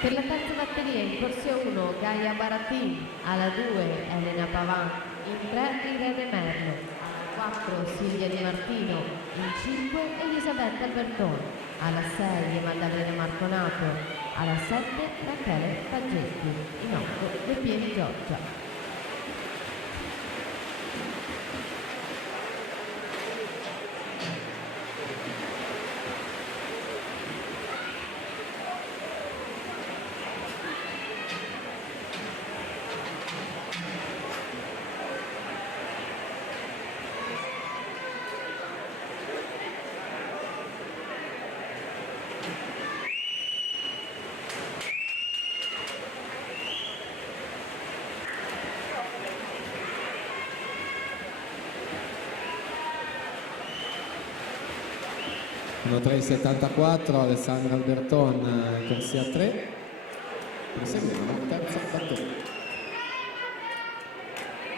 Per la terza batteria in corsia 1 Gaia Baratin, alla 2 Elena Pavan, in 3 Irene Merlo, alla 4 Silvia Di Martino, in 5 Elisabetta Alberton, alla 6 Maddalena Marconato, alla 7 Rachele Paggetti, in 8 De Pieri Giorgia. Uno 3,74 Alessandra Alberton, corsia 3. Proseguiamo la terza batteria.